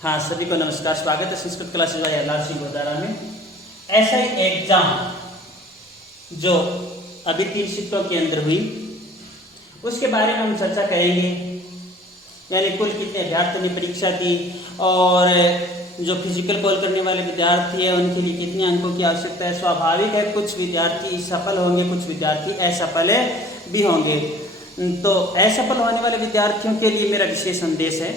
हाँ, सभी को नमस्कार। स्वागत है Sanskrit classes bye LRC Godara में। ऐसा ही एग्जाम जो अभी 3 शिफ्टों के अंदर हुई उसके बारे में हम चर्चा करेंगे। यानी कुल कितने अभ्यर्थियों ने परीक्षा दी और जो फिजिकल कॉल करने वाले विद्यार्थी हैं उनके लिए कितने अंकों की आवश्यकता है। स्वाभाविक है कुछ विद्यार्थी सफल होंगे, कुछ विद्यार्थी असफल भी होंगे। तो असफल होने वाले विद्यार्थियों के लिए मेरा विशेष संदेश है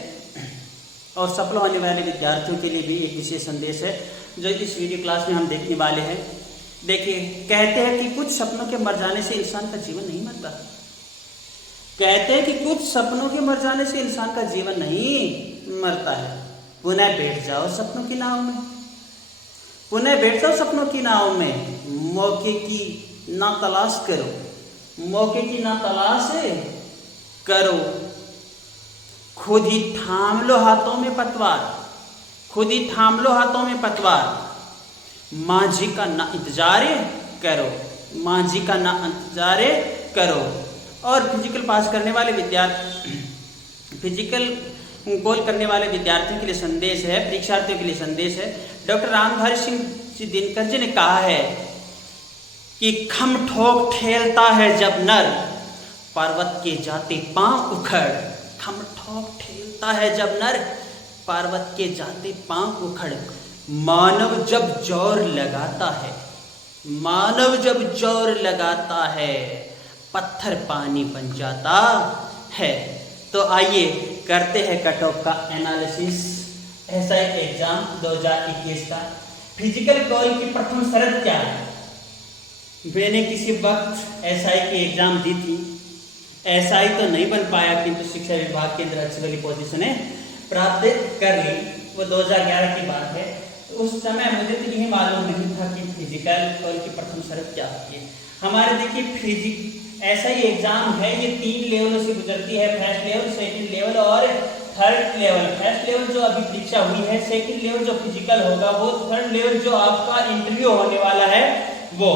और सफल होने वाले विद्यार्थियों के लिए भी एक विशेष संदेश है जो इस वीडियो क्लास में हम देखने वाले हैं। देखिए, कहते हैं कि कुछ सपनों के मर जाने से इंसान का जीवन नहीं मरता। कहते हैं कि कुछ सपनों के मर जाने से इंसान का जीवन नहीं मरता है। पुनः बैठ जाओ सपनों की नाव में, पुनः बैठ जाओ सपनों की नाव में। मौके की ना तलाश करो, मौके की ना तलाश करो। खुद ही थाम लो हाथों में पतवार, खुद ही थाम लो हाथों में पतवार। माझी का ना इंतजार करो, माझी का ना इंतजार करो। और फिजिकल पास करने वाले विद्यार्थी, फिजिकल गोल करने वाले विद्यार्थियों के लिए संदेश है, परीक्षार्थियों के लिए संदेश है। डॉक्टर रामधारी सिंह जी दिनकर जी ने कहा है कि खम ठोक ठेलता है जब नर, पर्वत के जाते पांव उखड़। खम ठोक ठेलता है जब नर, पर्वत के जाते पांव उखड़। मानव जब जोर लगाता है, मानव जब जोर लगाता है, पत्थर पानी बन जाता है। तो आइए करते हैं कट ऑफ का एनालिसिस। एसआई एग्जाम 2021 का फिजिकल कॉल की प्रथम शर्त क्या है। मैंने किसी वक्त एसआई की एग्जाम दी थी, एसआई तो नहीं बन पाया किंतु शिक्षा विभाग के अंदर अच्छी वाली पोजीशन प्राप्त कर ली। वो 2011 की बात है। उस समय मुझे तो यही मालूम नहीं था कि फिजिकल कॉल की प्रथम शर्त क्या होती है। हमारे देखिए ऐसा ही एग्जाम है, ये 3 लेवलों से गुजरती है, फर्स्ट लेवल, सेकंड लेवल और थर्ड लेवल। फर्स्ट लेवल जो अभी परीक्षा हुई है, सेकंड लेवल जो फिजिकल होगा वो, थर्ड लेवल जो आपका इंटरव्यू होने वाला है वो।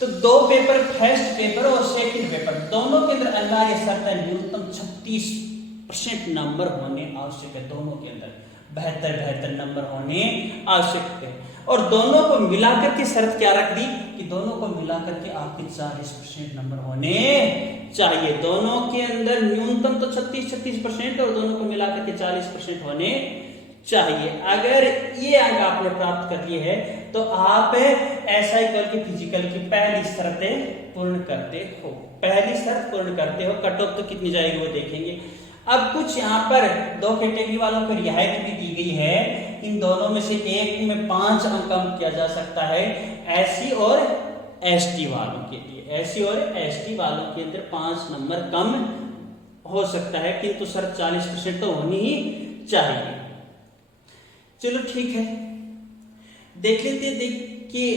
तो 2 पेपर, फर्स्ट पेपर और सेकंड पेपर, दोनों के अंदर अनिवार्य शर्त है न्यूनतम 36% नंबर होने आवश्यक है। दोनों के अंदर बेहतर नंबर होने आवश्यक है। और दोनों को मिलाकर के शर्त क्या रख दी कि दोनों को मिलाकर के आपके 40% नंबर होने चाहिए। दोनों के अंदर न्यूनतम तो 36% और दोनों को मिलाकर के 40% होने चाहिए। अगर ये अंक आपने प्राप्त कर लिए है तो आप एसआई कॉल की फिजिकल की पहली शर्तें पूर्ण करते हो, पहली शर्त पूर्ण करते हो। कट ऑफ तो कितनी जाएगी वो देखेंगे। अब कुछ यहाँ पर 2 कैटेगरी वालों को रियायत भी दी गई है। इन दोनों में से एक में 5 अंक कम किया जा सकता है, एससी और एसटी वालों के लिए। एससी और एसटी वालों के अंदर 5 नंबर कम हो सकता है किंतु शर्त 40% तो होनी ही चाहिए। चलो ठीक है, देख लेते। देखिए,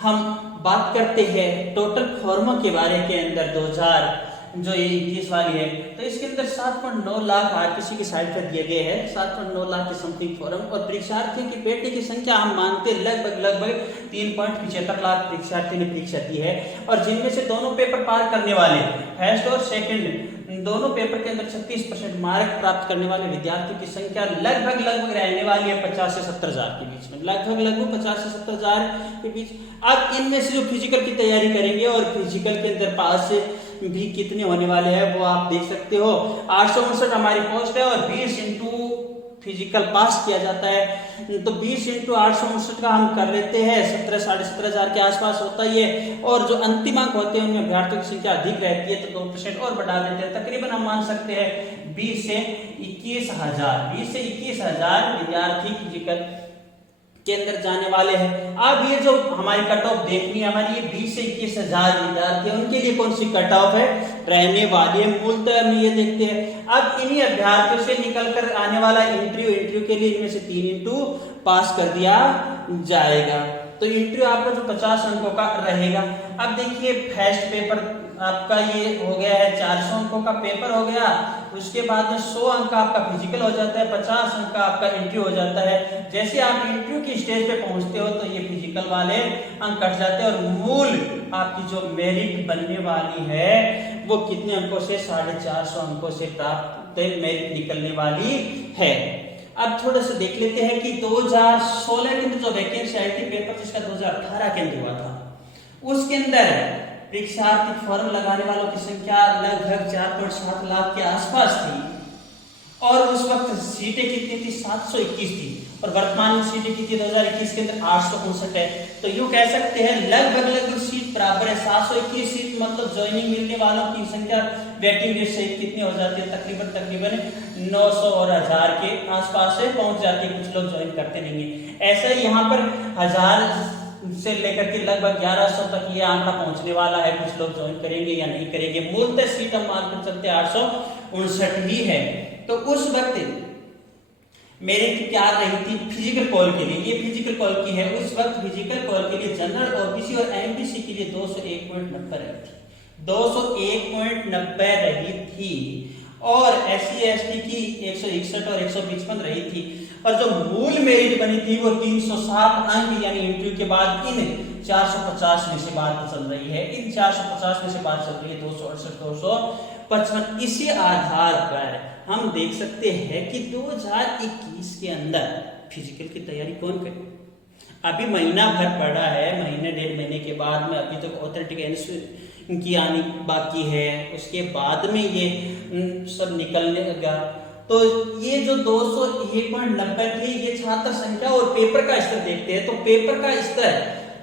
हम बात करते हैं टोटल फॉर्मों के बारे के अंदर 2000 जो ये 21 वाली है। तो इसके अंदर 7.9 लाख आरटीसी की साइट पर दिए गए हैं, 7.9 लाख के समथिंग फॉर्म। और परीक्षार्थियों की पेटी की संख्या हम मानते लगभग 3.75 लाख परीक्षार्थियों ने परीक्षा दी है। और जिनमें से दोनों पेपर पार करने वाले, फर्स्ट और सेकंड दोनों पेपर के अंदर 36% मार्क प्राप्त करने वाले विद्यार्थियों की संख्या लगभग रहने वाली है 50 से 70 हजार के बीच में, लगभग 50 से 70 हजार के बीच। अब इनमें से जो फिजिकल की तैयारी करेंगे और फिजिकल के अंदर पास भी कितने होने वाले हैं वो आप देख सकते हो। 859 हमारी पोस्ट है और 20 इंटू फिजिकल पास किया जाता है। तो 20 इंटू 859 का हम कर लेते हैं, 17 साढ़े 17 हजार के आसपास होता ही है। और जो अंतिम अंक होते हैं उनमें अभ्यर्थियों की संख्या अधिक रहती है तो 2% और बढ़ा देते हैं। तकरीबन हम मान सकते हैं 20 से 21 हजार, 20 से 21 हजार विद्यार्थी फिजिकल के अंदर जाने वाले हैं। अब ये जो हमारी कट ऑफ देखनी है हमारी, ये 20 से 21 हजार विद्यार्थी, उनके लिए कौन सी कट ऑफ है रहने वाली है, मूलतः हम ये देखते हैं। अब इन्हीं अभ्यर्थियों से निकल कर आने वाला इंटरव्यू के लिए इनमें से 3 इंटू पास कर दिया जाएगा। तो इंटरव्यू आपका जो 50 अंकों का रहेगा। अब देखिए, फर्स्ट पेपर आपका ये हो गया है, 400 अंकों का पेपर हो गया। उसके बाद में 100 अंक का आपका फिजिकल हो जाता है, 50 अंक का आपका इंटरव्यू हो जाता है। जैसे आप इंटरव्यू की स्टेज पे पहुंचते हो तो ये फिजिकल वाले अंक कट जाते हैं और मूल आपकी जो मेरिट बनने वाली है वो कितने अंकों से, 450 अंकों से प्राप्त मेरिट निकलने वाली है। अब थोड़ा सा देख लेते हैं कि 2016 के अंदर जो वैकेंसी आई थी पेपर जिसका 2018 के अंदर हुआ था, उसके अंदर परीक्षार्थी फॉर्म लगाने वालों की संख्या लगभग 4.7 लाख के आसपास थी और उस वक्त सीटें कितनी थी? 721 थी और वर्तमान में सीटें कितनी 2021 के अंदर 859 है। तो यूं कह सकते हैं लगभग सीट बराबर है। 721 सीट मतलब ज्वाइनिंग मिलने वालों की संख्या वेटिंग लिस्ट से कितनी हो जाती है? तकरीबन 900 और 1000 के आसपास से पहुंच जाती है। कुछ लोग ज्वाइन करते नहीं है। ऐसा ही यहाँ पर 1000 से लेकर के लगभग 1100 तक ये आंकड़ा पहुंचने वाला है। कुछ लोग ज्वाइन करेंगे या नहीं करेंगे। मूलतः सीट हम मानकर चलते 859 ही है। तो उस वक्त मेरिट क्या रही थी फिजिकल कॉल के लिए? ये फिजिकल कॉल की है। उस वक्त फिजिकल कॉल के लिए जनरल, ओबीसी और एमबीसी के लिए 201.90 रही थी। 201.90 रही थी और एससी एसटी की 161 और 155 रही थी। और जो मूल मेरिट बनी थी वो 360 अंक यानी इंटरव्यू के बाद इन 450 में से बात चल रही है। इन 450 में से बात चल रही है 268 255। इसी आधार पर हम देख सकते हैं कि 2021 के अंदर फिजिकल की तैयारी कौन करे? अभी महीना भर पड़ा है, महीने 1.5 महीने के बाद में अभी तक तो ऑथेंटिकेशन की आनी बाकी है। उसके बाद में ये सब निकलने लगा। तो ये जो 201.90 थी ये छात्र संख्या और पेपर का स्तर देखते हैं। तो पेपर का स्तर,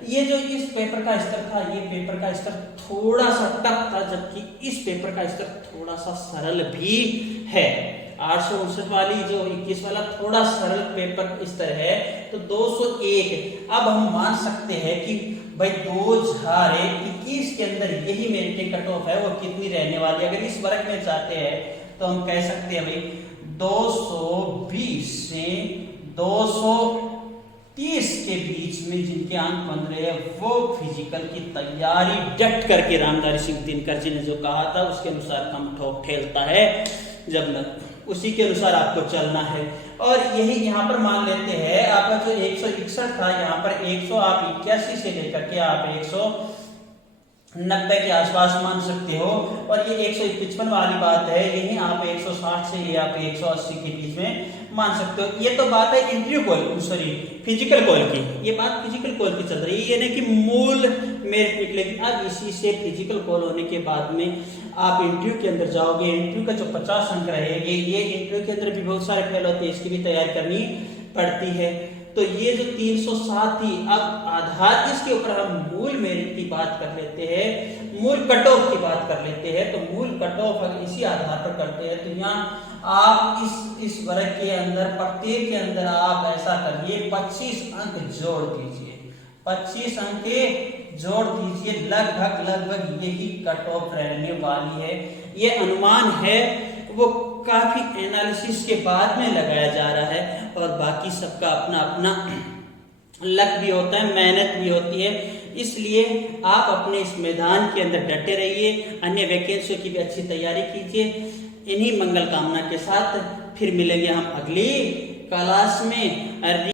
ये जो इस पेपर का स्तर था, ये पेपर का स्तर थोड़ा सा टफ था, जबकि इस पेपर का स्तर थोड़ा सा सरल भी है। 859 वाली जो 21 वाला थोड़ा सरल पेपर स्तर है। तो 201 अब हम मान सकते हैं कि भाई 2021 के अंदर यही मेरिट कट ऑफ है वो कितनी रहने वाली है। अगर इस वर्ग में चाहते हैं तो हम कह सकते हैं भाई 220 से 230 के बीच में जिनके अंक बन रहे हैं वो फिजिकल की तैयारी डट करके, रामधारी सिंह दिनकर जी ने जो कहा था उसके अनुसार कम ठोक ठेलता है जब लग, उसी के अनुसार आपको चलना है। और यही यहाँ पर मान लेते हैं आपका जो 161 था, यहाँ पर 100 आप 81 से लेकर के आप 190 के आसपास मान सकते हो। और ये 155 वाली बात है, यही आप 160 से या आप 180 के बीच में मान सकते हो। ये तो बात है interview call, sorry physical call की। ये बात फिजिकल कॉल की चल रही है, ये नहीं कि मूल मेरिट निकलेगी। अब इसी से फिजिकल कॉल होने के बाद में आप इंटरव्यू के अंदर जाओगे। इंटरव्यू का जो 50 अंक रहेंगे, ये इंटरव्यू के अंदर भी बहुत सारे फेल होते हैं, इसकी भी तैयारी करनी पड़ती है। तो ये जो 307 थी, अब आधार इसके ऊपर हम मूल मेरिट की बात कर लेते हैं, मूल कट ऑफ की बात कर लेते हैं। तो मूल कट ऑफ इसी आधार पर करते हैं। तो यहाँ आप इस वर्ग के अंदर प्रत्येक के अंदर आप ऐसा करिए 25 अंक जोड़ दीजिए, 25 अंक जोड़ दीजिए। लगभग यही कट ऑफ रहने वाली है। ये अनुमान है वो काफी एनालिसिस के बाद में लगाया जा रहा है और बाकी सबका अपना अपना लक भी होता है, मेहनत भी होती है। इसलिए आप अपने इस मैदान के अंदर डटे रहिए, अन्य वैकेंसियों की भी अच्छी तैयारी कीजिए। इन्हीं मंगल कामना के साथ फिर मिलेंगे हम अगली क्लास में।